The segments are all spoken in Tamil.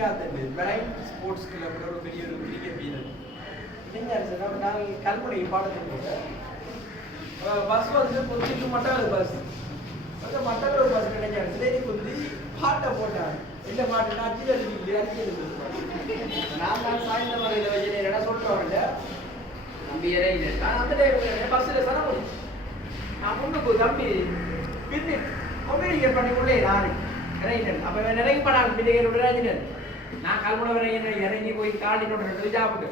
பிரியாதது மெரைன் ஸ்போர்ட்ஸ் கிளப்ல ஒரு பெரிய வீரர் இளைஞர் நான் கல்முனை பாடத்துக்கு பஸ் வந்து கொஞ்சம் மட்டக்களப்பு பஸ் வந்து மட்டக்களப்பு பஸ் கிடைச்சாரு சிலேரி குந்தி பாட்டை போட்டார் என்ன பாட்டுனா அஞ்சு நான் சாயந்தரம் வரையில் வச்சு என்ன சொல்றேன் தம்பி இறங்கி நான் அந்த டைம் பஸ்ஸில் சன முடியும் நான் முன்னுக்கு தம்பி பின்னி கம்யூனிகேட் பண்ணிக்கொண்டே நான் இறங்கிட்டேன் அப்போ இறங்கி பண்ணாங்க பின்னிகேட் இறங்கினேன் நான் கல்முனை வரை இறங்கி போய் காலினோட சாப்பிட்டு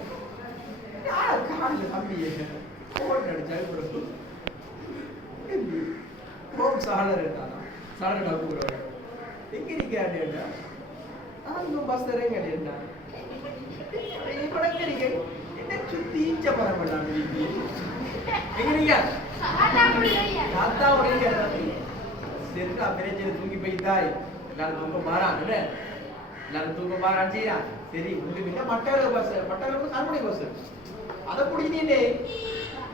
காலில் தம்பி போன் அடிச்சாரு ஹோம் சாலர் இருந்தானா சாலர் கூறுவாங்க எங்கே நிற்காண்டா அந்த பஸ் இறங்க என்ன சுத்தி பரவாயில்ல எங்க செருக்கா பிரச்சனை தூங்கி போய்த்தாய் எல்லாரும் தூங்க மாறான் எல்லாரும் தூங்க மாறான் செய்யா சரி உங்களுக்கு என்ன மட்டக்களப்பு பஸ் மட்டக்களப்பு கல்முனை பஸ் அதை பிடிச்சினே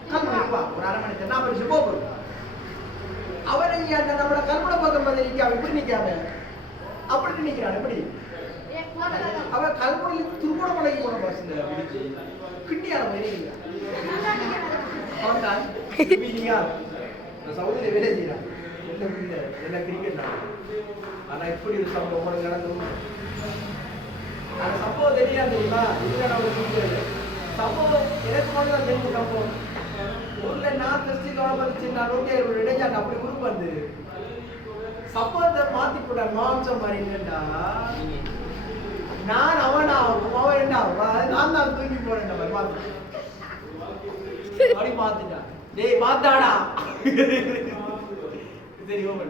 கல்முனைப்பா ஒரு அரை மணி நேரம் பரிசு போகுது அவரை நம்மளோட கல்முனை பக்கம் வந்து நிற்காம இப்படி நிற்காம அப்படி நிற்கிறான் எப்படி அவன் கல்முனையில் திருமணமலைக்கு போன பஸ் பிடிச்சி கிண்டியால மாதிரி சவுதியில வேலை செய்யறான் எல்லாம் கிரிக்கெட் ஆனா எப்படி ஒரு சம்பவம் நடந்தும் அந்த சம்பவம் தெரியாது சம்பவம் எனக்கு மட்டும் தெரிஞ்ச சம்பவம் ஊர்ல நான் திருச்சி நான் ஓகே ஒரு இடைஞ்சாங்க அப்படி உருப்பு வந்து சம்பவத்தை மாத்தி போட மாம்சம் மாதிரி என்னண்டா நான் அவன் என்ன நான் தான் தூக்கி போறேன் மாதிரி மாத்து அப்படி மாத்துட்டான் டேய் மாத்தாடா தெரியும்